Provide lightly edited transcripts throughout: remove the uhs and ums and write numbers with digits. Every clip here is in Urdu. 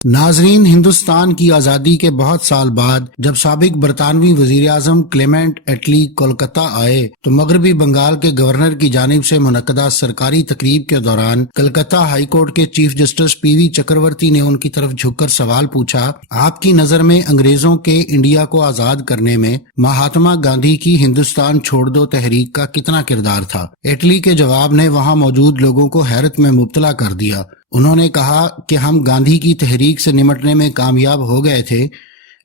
ناظرین، ہندوستان کی آزادی کے بہت سال بعد جب سابق برطانوی وزیر اعظم کلیمنٹ ایٹلی کولکتہ آئے تو مغربی بنگال کے گورنر کی جانب سے منعقدہ سرکاری تقریب کے دوران کلکتہ ہائی کورٹ کے چیف جسٹس پی وی چکرورتی نے ان کی طرف جھک کر سوال پوچھا، آپ کی نظر میں انگریزوں کے انڈیا کو آزاد کرنے میں مہاتما گاندھی کی ہندوستان چھوڑ دو تحریک کا کتنا کردار تھا؟ ایٹلی کے جواب نے وہاں موجود لوگوں کو حیرت میں مبتلا کر دیا۔ انہوں نے کہا کہ ہم گاندھی کی تحریک سے نمٹنے میں کامیاب ہو گئے تھے،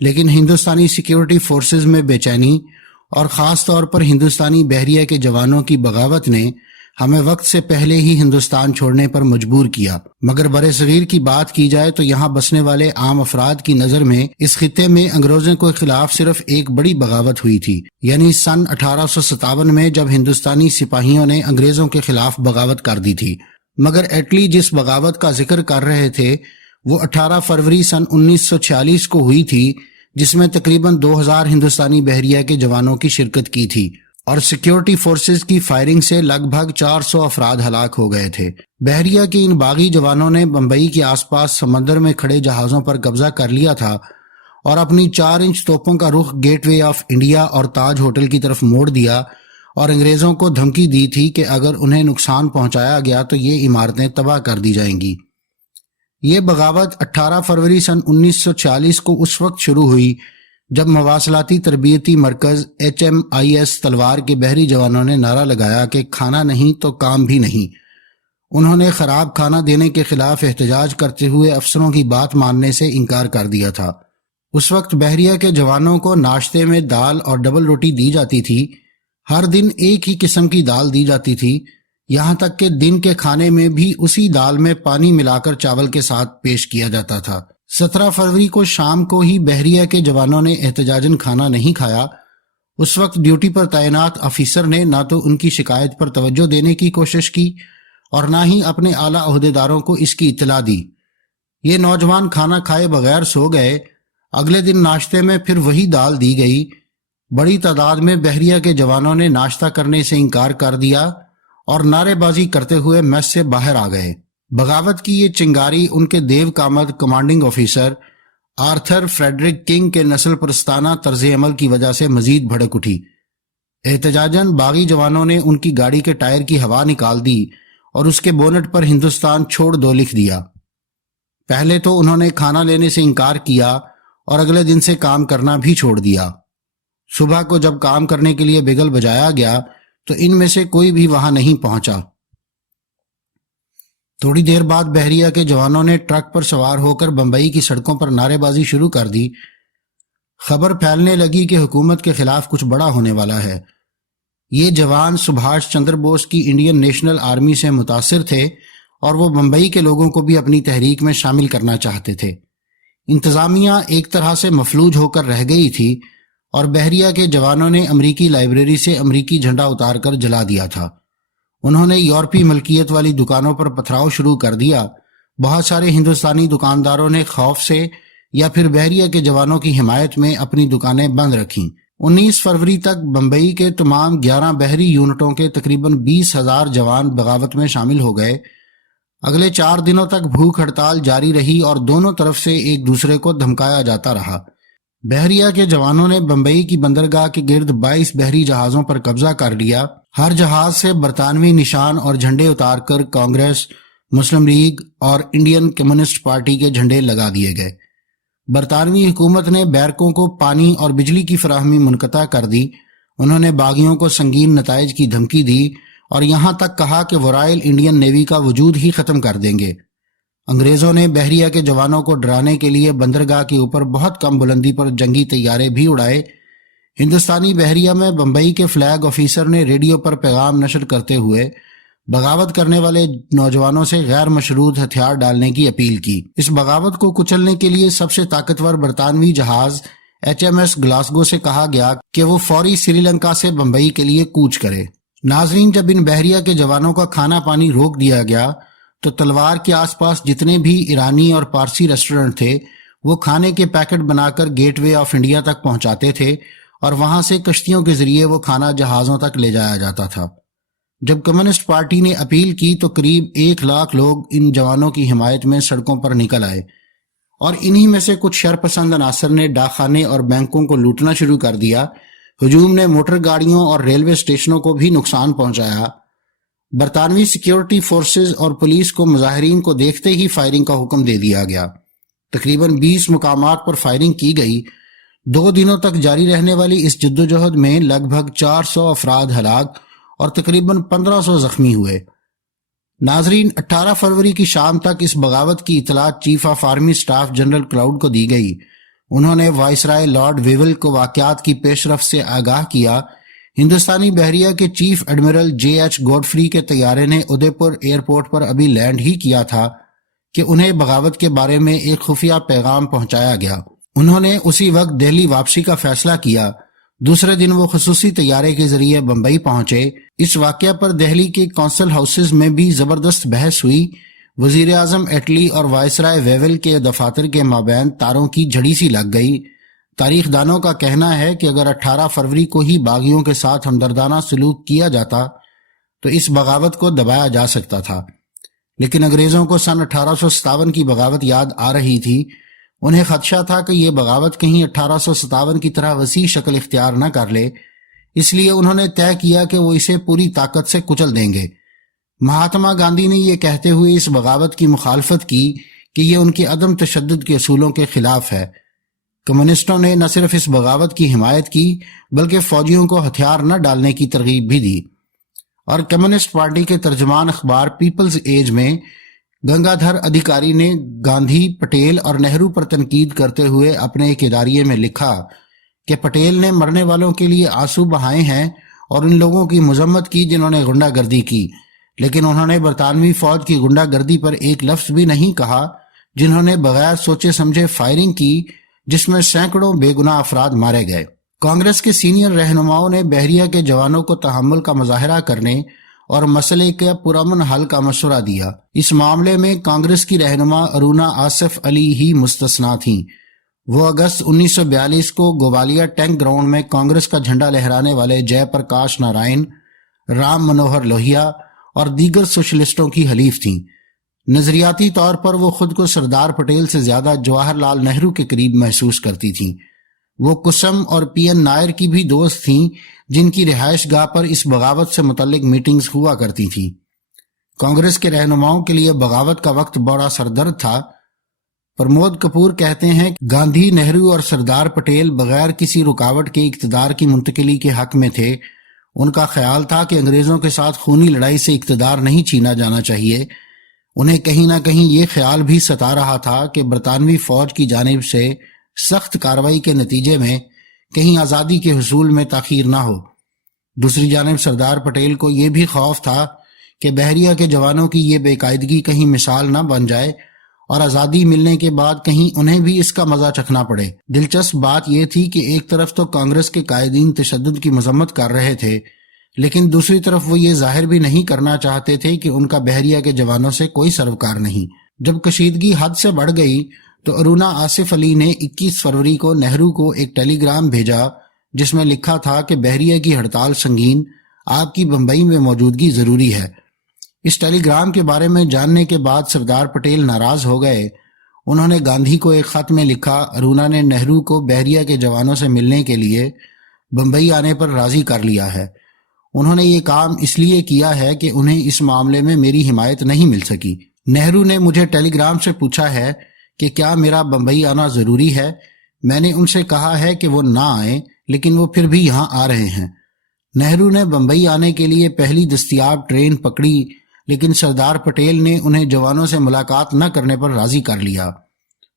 لیکن ہندوستانی سیکیورٹی فورسز میں بے چینی اور خاص طور پر ہندوستانی بحریہ کے جوانوں کی بغاوت نے ہمیں وقت سے پہلے ہی ہندوستان چھوڑنے پر مجبور کیا۔ مگر برصغیر کی بات کی جائے تو یہاں بسنے والے عام افراد کی نظر میں اس خطے میں انگریزوں کے خلاف صرف ایک بڑی بغاوت ہوئی تھی، یعنی سن 1857 میں جب ہندوستانی سپاہیوں نے انگریزوں کے خلاف بغاوت کر دی تھی۔ مگر ایٹلی جس بغاوت کا ذکر کر رہے تھے وہ 18 فروری سن 1946 کو ہوئی تھی، جس میں تقریباً 2000 ہندوستانی بحریہ کے جوانوں کی شرکت کی تھی اور سیکیورٹی فورسز کی فائرنگ سے لگ بھگ 400 افراد ہلاک ہو گئے تھے۔ بحریہ کے ان باغی جوانوں نے بمبئی کے آس پاس سمندر میں کھڑے جہازوں پر قبضہ کر لیا تھا اور اپنی 4 انچ توپوں کا رخ گیٹ وے آف انڈیا اور تاج ہوٹل کی طرف موڑ دیا اور انگریزوں کو دھمکی دی تھی کہ اگر انہیں نقصان پہنچایا گیا تو یہ عمارتیں تباہ کر دی جائیں گی۔ یہ بغاوت 18 فروری سن 1946 کو اس وقت شروع ہوئی جب مواصلاتی تربیتی مرکز HMIS تلوار کے بحری جوانوں نے نعرہ لگایا کہ کھانا نہیں تو کام بھی نہیں۔ انہوں نے خراب کھانا دینے کے خلاف احتجاج کرتے ہوئے افسروں کی بات ماننے سے انکار کر دیا تھا۔ اس وقت بحریہ کے جوانوں کو ناشتے میں دال اور ڈبل روٹی دی جاتی تھی، ہر دن ایک ہی قسم کی دال دی جاتی تھی، یہاں تک کہ دن کے کھانے میں بھی اسی دال میں پانی ملا کر چاول کے ساتھ پیش کیا جاتا تھا۔ 17 فروری کو شام کو ہی بحریہ کے جوانوں نے احتجاجاً کھانا نہیں کھایا۔ اس وقت ڈیوٹی پر تعینات آفیسر نے نہ تو ان کی شکایت پر توجہ دینے کی کوشش کی اور نہ ہی اپنے اعلیٰ عہدیداروں کو اس کی اطلاع دی۔ یہ نوجوان کھانا کھائے بغیر سو گئے۔ اگلے دن ناشتے میں پھر وہی دال دی گئی۔ بڑی تعداد میں بحریہ کے جوانوں نے ناشتہ کرنے سے انکار کر دیا اور نعرے بازی کرتے ہوئے میس سے باہر آ گئے۔ بغاوت کی یہ چنگاری ان کے دیو کامد commanding officer Arthur Frederick King کے نسل پرستانہ طرز عمل کی وجہ سے مزید بھڑک اٹھی۔ احتجاجاً باغی جوانوں نے ان کی گاڑی کے ٹائر کی ہوا نکال دی اور اس کے بونٹ پر ہندوستان چھوڑ دو لکھ دیا۔ پہلے تو انہوں نے کھانا لینے سے انکار کیا اور اگلے دن سے کام کرنا بھی چھوڑ دیا۔ صبح کو جب کام کرنے کے لیے بگل بجایا گیا تو ان میں سے کوئی بھی وہاں نہیں پہنچا۔ تھوڑی دیر بعد بحریہ کے جوانوں نے ٹرک پر سوار ہو کر بمبئی کی سڑکوں پر نعرے بازی شروع کر دی۔ خبر پھیلنے لگی کہ حکومت کے خلاف کچھ بڑا ہونے والا ہے۔ یہ جوان سبھاش چندر بوس کی انڈین نیشنل آرمی سے متاثر تھے اور وہ بمبئی کے لوگوں کو بھی اپنی تحریک میں شامل کرنا چاہتے تھے۔ انتظامیہ ایک طرح سے مفلوج ہو کر رہ گئی تھی اور بحریہ کے جوانوں نے امریکی لائبریری سے امریکی جھنڈا اتار کر جلا دیا تھا۔ انہوں نے یورپی ملکیت والی دکانوں پر پتھراؤ شروع کر دیا۔ بہت سارے ہندوستانی دکانداروں نے خوف سے یا پھر بحریہ کے جوانوں کی حمایت میں اپنی دکانیں بند رکھیں۔ 19 فروری تک بمبئی کے تمام 11 بحری یونٹوں کے تقریباً 20,000 جوان بغاوت میں شامل ہو گئے۔ اگلے 4 دنوں تک بھوک ہڑتال جاری رہی اور دونوں طرف سے ایک دوسرے کو دھمکایا جاتا رہا۔ بحریہ کے جوانوں نے بمبئی کی بندرگاہ کے گرد 22 بحری جہازوں پر قبضہ کر لیا۔ ہر جہاز سے برطانوی نشان اور جھنڈے اتار کر کانگریس، مسلم لیگ اور انڈین کمیونسٹ پارٹی کے جھنڈے لگا دیے گئے۔ برطانوی حکومت نے بیرکوں کو پانی اور بجلی کی فراہمی منقطع کر دی۔ انہوں نے باغیوں کو سنگین نتائج کی دھمکی دی اور یہاں تک کہا کہ وہ رائل انڈین نیوی کا وجود ہی ختم کر دیں گے۔ انگریزوں نے بحریہ کے جوانوں کو ڈرانے کے لیے بندرگاہ کے اوپر بہت کم بلندی پر جنگی طیارے بھی اڑائے۔ ہندوستانی بحریہ میں بمبئی کے فلیگ آفیسر نے ریڈیو پر پیغام نشر کرتے ہوئے بغاوت کرنے والے نوجوانوں سے غیر مشروط ہتھیار ڈالنے کی اپیل کی۔ اس بغاوت کو کچلنے کے لیے سب سے طاقتور برطانوی جہاز HMS گلاسگو سے کہا گیا کہ وہ فوری سری لنکا سے بمبئی کے لیے کوچ کرے۔ ناظرین، جب ان بحریہ کے جوانوں کا کھانا پانی روک دیا گیا تو تلوار کے آس پاس جتنے بھی ایرانی اور پارسی ریسٹورنٹ تھے وہ کھانے کے پیکٹ بنا کر گیٹ وے آف انڈیا تک پہنچاتے تھے اور وہاں سے کشتیوں کے ذریعے وہ کھانا جہازوں تک لے جایا جاتا تھا۔ جب کمیونسٹ پارٹی نے اپیل کی تو قریب 1 لاکھ لوگ ان جوانوں کی حمایت میں سڑکوں پر نکل آئے اور انہی میں سے کچھ شرپسند عناصر نے ڈاکخانے اور بینکوں کو لوٹنا شروع کر دیا۔ ہجوم نے موٹر گاڑیوں اور ریلوے اسٹیشنوں کو بھی نقصان پہنچایا۔ برطانوی سیکیورٹی فورسز اور پولیس کو مظاہرین کو دیکھتے ہی فائرنگ کا حکم دے دیا گیا۔ تقریباً 20 مقامات پر فائرنگ کی گئی۔ 2 دنوں تک جاری رہنے والی اس جدوجہد میں لگ بھگ 400 افراد ہلاک اور تقریباً 1500 زخمی ہوئے۔ ناظرین، 18 فروری کی شام تک اس بغاوت کی اطلاع chief of army staff general cloud کو دی گئی۔ انہوں نے وائسرائے لارڈ ویول کو واقعات کی پیش رفت سے آگاہ کیا۔ ہندوستانی بحریہ کے چیف ایڈمرل جے ایچ گوڈفری کے طیارے نے ادے پور ایئرپورٹ پر ابھی لینڈ ہی کیا تھا کہ انہیں بغاوت کے بارے میں ایک خفیہ پیغام پہنچایا گیا۔ انہوں نے اسی وقت دہلی واپسی کا فیصلہ کیا۔ دوسرے دن وہ خصوصی طیارے کے ذریعے بمبئی پہنچے۔ اس واقعہ پر دہلی کے کونسل ہاؤسز میں بھی زبردست بحث ہوئی۔ وزیر اعظم ایٹلی اور وائسرائے ویول کے دفاتر کے مابین تاروں کی جھڑی سی لگ گئی۔ تاریخ دانوں کا کہنا ہے کہ اگر 18 فروری کو ہی باغیوں کے ساتھ ہمدردانہ سلوک کیا جاتا تو اس بغاوت کو دبایا جا سکتا تھا، لیکن انگریزوں کو سن 1857 کی بغاوت یاد آ رہی تھی۔ انہیں خدشہ تھا کہ یہ بغاوت کہیں 1857 کی طرح وسیع شکل اختیار نہ کر لے، اس لیے انہوں نے طے کیا کہ وہ اسے پوری طاقت سے کچل دیں گے۔ مہاتما گاندھی نے یہ کہتے ہوئے اس بغاوت کی مخالفت کی کہ یہ ان کے عدم تشدد کے اصولوں کے خلاف ہے۔ کمیونسٹوں نے نہ صرف اس بغاوت کی حمایت کی بلکہ فوجیوں کو ہتھیار نہ ڈالنے کی ترغیب بھی دی، اور کمیونسٹ پارٹی کے ترجمان اخبار پیپلز ایج میں گنگادھر ادھیکاری نے گاندھی، پٹیل اور نہرو پر تنقید کرتے ہوئے اپنے ایک اداریے میں لکھا کہ پٹیل نے مرنے والوں کے لیے آنسو بہائے ہیں اور ان لوگوں کی مذمت کی جنہوں نے غنڈہ گردی کی، لیکن انہوں نے برطانوی فوج کی غنڈہ گردی پر ایک لفظ بھی نہیں کہا، جنہوں نے بغیر سوچے سمجھے فائرنگ کی جس میں سینکڑوں بے گناہ افراد مارے گئے۔ کانگریس کے سینئر رہنماؤں نے بحریہ کے جوانوں کو تحمل کا مظاہرہ کرنے اور مسئلے کے پرامن حل کا مشورہ دیا۔ اس معاملے میں کانگریس کی رہنما ارونا آصف علی ہی مستثنا تھیں۔ وہ اگست 1942 کو گوالیا ٹینک گراؤنڈ میں کانگریس کا جھنڈا لہرانے والے جے پرکاش نارائن، رام منوہر لوہیا اور دیگر سوشلسٹوں کی حلیف تھیں۔ نظریاتی طور پر وہ خود کو سردار پٹیل سے زیادہ جواہر لال نہرو کے قریب محسوس کرتی تھیں۔ وہ قسم اور پی این نائر کی بھی دوست تھیں، جن کی رہائش گاہ پر اس بغاوت سے متعلق میٹنگز ہوا کرتی تھیں۔ کانگریس کے رہنماؤں کے لیے بغاوت کا وقت بڑا سردرد تھا۔ پرمود کپور کہتے ہیں کہ گاندھی، نہرو اور سردار پٹیل بغیر کسی رکاوٹ کے اقتدار کی منتقلی کے حق میں تھے۔ ان کا خیال تھا کہ انگریزوں کے ساتھ خونی لڑائی سے اقتدار نہیں چھینا جانا چاہیے۔ انہیں کہیں نہ کہیں یہ خیال بھی ستا رہا تھا کہ برطانوی فوج کی جانب سے سخت کارروائی کے نتیجے میں کہیں آزادی کے حصول میں تاخیر نہ ہو۔ دوسری جانب سردار پٹیل کو یہ بھی خوف تھا کہ بحریہ کے جوانوں کی یہ بے قاعدگی کہیں مثال نہ بن جائے اور آزادی ملنے کے بعد کہیں انہیں بھی اس کا مزہ چکھنا پڑے۔ دلچسپ بات یہ تھی کہ ایک طرف تو کانگریس کے قائدین تشدد کی مذمت کر رہے تھے، لیکن دوسری طرف وہ یہ ظاہر بھی نہیں کرنا چاہتے تھے کہ ان کا بحریہ کے جوانوں سے کوئی سروکار نہیں۔ جب کشیدگی حد سے بڑھ گئی تو ارونا آصف علی نے 21 فروری کو نہرو کو ایک ٹیلی گرام بھیجا جس میں لکھا تھا کہ بحریہ کی ہڑتال سنگین، آپ کی بمبئی میں موجودگی ضروری ہے۔ اس ٹیلی گرام کے بارے میں جاننے کے بعد سردار پٹیل ناراض ہو گئے۔ انہوں نے گاندھی کو ایک خط میں لکھا، ارونا نے نہرو کو بحریہ کے جوانوں سے ملنے کے لیے بمبئی آنے پر راضی کر لیا ہے۔ انہوں نے یہ کام اس لیے کیا ہے کہ انہیں اس معاملے میں میری حمایت نہیں مل سکی۔ نہرو نے مجھے ٹیلی گرام سے پوچھا ہے کہ کیا میرا بمبئی آنا ضروری ہے۔ میں نے ان سے کہا ہے کہ وہ نہ آئیں، لیکن وہ پھر بھی یہاں آ رہے ہیں۔ نہرو نے بمبئی آنے کے لیے پہلی دستیاب ٹرین پکڑی، لیکن سردار پٹیل نے انہیں جوانوں سے ملاقات نہ کرنے پر راضی کر لیا۔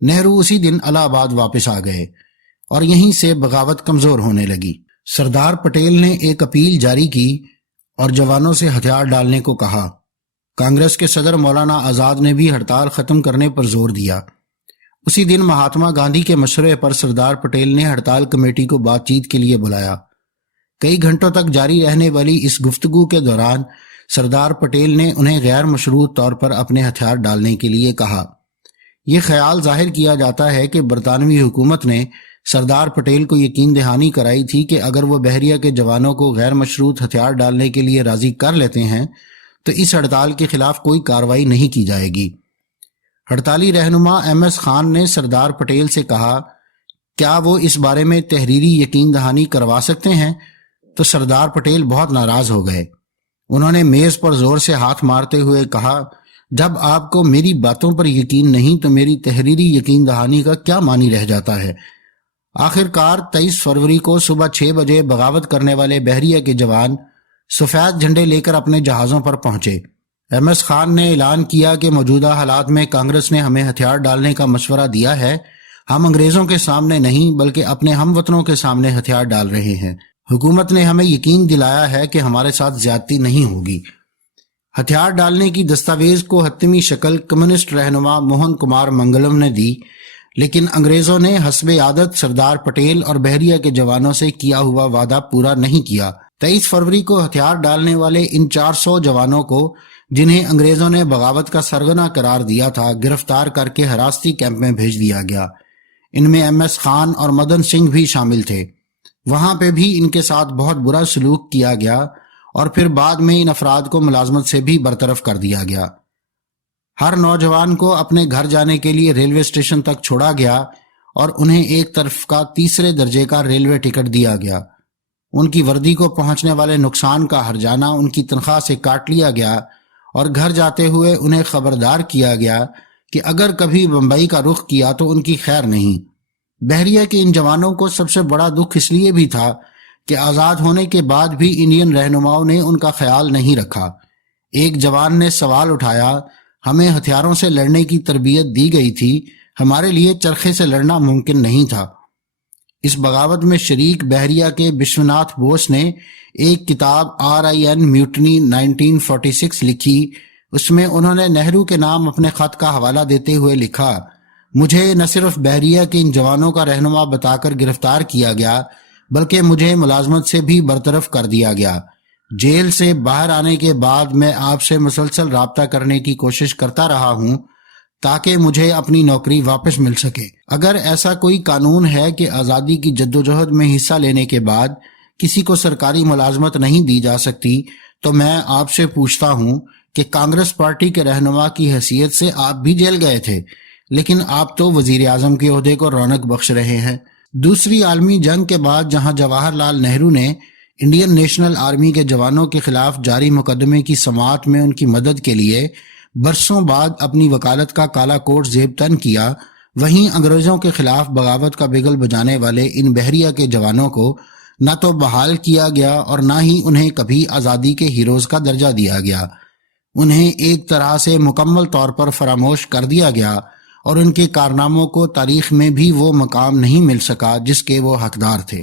نہرو اسی دن الہ آباد واپس آ گئے اور یہیں سے بغاوت کمزور ہونے لگی۔ سردار پٹیل نے ایک اپیل جاری کی اور جوانوں سے ہتھیار ڈالنے کو کہا۔ کانگریس کے صدر مولانا آزاد نے بھی ہڑتال ختم کرنے پر زور دیا۔ اسی دن مہاتما گاندھی کے مشورے پر سردار پٹیل نے ہڑتال کمیٹی کو بات چیت کے لیے بلایا۔ کئی گھنٹوں تک جاری رہنے والی اس گفتگو کے دوران سردار پٹیل نے انہیں غیر مشروط طور پر اپنے ہتھیار ڈالنے کے لیے کہا۔ یہ خیال ظاہر کیا جاتا ہے کہ برطانوی حکومت نے سردار پٹیل کو یقین دہانی کرائی تھی کہ اگر وہ بحریہ کے جوانوں کو غیر مشروط ہتھیار ڈالنے کے لیے راضی کر لیتے ہیں تو اس ہڑتال کے خلاف کوئی کارروائی نہیں کی جائے گی۔ ہڑتالی رہنما ایم ایس خان نے سردار پٹیل سے کہا کیا وہ اس بارے میں تحریری یقین دہانی کروا سکتے ہیں، تو سردار پٹیل بہت ناراض ہو گئے۔ انہوں نے میز پر زور سے ہاتھ مارتے ہوئے کہا جب آپ کو میری باتوں پر یقین نہیں تو میری تحریری یقین دہانی کا کیا معنی رہ جاتا ہے۔ آخر کار 23 فروری کو صبح 6 بجے بغاوت کرنے والے بحریہ کے جوان سفید جھنڈے لے کر اپنے جہازوں پر پہنچے۔ ایم ایس خان نے اعلان کیا کہ موجودہ حالات میں کانگریس نے ہمیں ہتھیار ڈالنے کا مشورہ دیا ہے، ہم انگریزوں کے سامنے نہیں بلکہ اپنے ہم وطنوں کے سامنے ہتھیار ڈال رہے ہیں۔ حکومت نے ہمیں یقین دلایا ہے کہ ہمارے ساتھ زیادتی نہیں ہوگی۔ ہتھیار ڈالنے کی دستاویز کو حتمی شکل کمیونسٹ رہنما موہن کمار منگلم نے دی، لیکن انگریزوں نے حسب عادت سردار پٹیل اور بحریہ کے جوانوں سے کیا ہوا وعدہ پورا نہیں کیا۔ 23 فروری کو ہتھیار ڈالنے والے ان 400 جوانوں کو، جنہیں انگریزوں نے بغاوت کا سرغنہ قرار دیا تھا، گرفتار کر کے حراستی کیمپ میں بھیج دیا گیا۔ ان میں ایم ایس خان اور مدن سنگھ بھی شامل تھے۔ وہاں پہ بھی ان کے ساتھ بہت برا سلوک کیا گیا اور پھر بعد میں ان افراد کو ملازمت سے بھی برطرف کر دیا گیا۔ ہر نوجوان کو اپنے گھر جانے کے لیے ریلوے اسٹیشن تک چھوڑا گیا اور انہیں ایک طرف کا تیسرے درجے کا ریلوے ٹکٹ دیا گیا۔ ان کی وردی کو پہنچنے والے نقصان کا ہرجانہ ان کی تنخواہ سے کاٹ لیا گیا اور گھر جاتے ہوئے انہیں خبردار کیا گیا کہ اگر کبھی بمبئی کا رخ کیا تو ان کی خیر نہیں۔ بحریہ کے ان جوانوں کو سب سے بڑا دکھ اس لیے بھی تھا کہ آزاد ہونے کے بعد بھی انڈین رہنماؤں نے ان کا خیال نہیں رکھا۔ ایک جوان نے سوال اٹھایا، ہمیں ہتھیاروں سے لڑنے کی تربیت دی گئی تھی، ہمارے لیے چرخے سے لڑنا ممکن نہیں تھا۔ اس بغاوت میں شریک بحریہ کے بشوناتھ بوس نے ایک کتاب RIN میوٹنی 1946 لکھی۔ اس میں انہوں نے نہرو کے نام اپنے خط کا حوالہ دیتے ہوئے لکھا، مجھے نہ صرف بحریہ کے ان جوانوں کا رہنما بتا کر گرفتار کیا گیا بلکہ مجھے ملازمت سے بھی برطرف کر دیا گیا۔ جیل سے باہر آنے کے بعد میں آپ سے مسلسل رابطہ کرنے کی کوشش کرتا رہا ہوں تاکہ مجھے اپنی نوکری واپس مل سکے۔ اگر ایسا کوئی قانون ہے کہ آزادی کی جدوجہد میں حصہ لینے کے بعد کسی کو سرکاری ملازمت نہیں دی جا سکتی تو میں آپ سے پوچھتا ہوں کہ کانگریس پارٹی کے رہنما کی حیثیت سے آپ بھی جیل گئے تھے، لیکن آپ تو وزیر اعظم کے عہدے کو رونق بخش رہے ہیں۔ دوسری عالمی جنگ کے بعد جہاں جواہر لال نہرو نے انڈین نیشنل آرمی کے جوانوں کے خلاف جاری مقدمے کی سماعت میں ان کی مدد کے لیے برسوں بعد اپنی وکالت کا کالا کوٹ زیب تن کیا، وہیں انگریزوں کے خلاف بغاوت کا بگل بجانے والے ان بحریہ کے جوانوں کو نہ تو بحال کیا گیا اور نہ ہی انہیں کبھی آزادی کے ہیروز کا درجہ دیا گیا۔ انہیں ایک طرح سے مکمل طور پر فراموش کر دیا گیا اور ان کے کارناموں کو تاریخ میں بھی وہ مقام نہیں مل سکا جس کے وہ حقدار تھے۔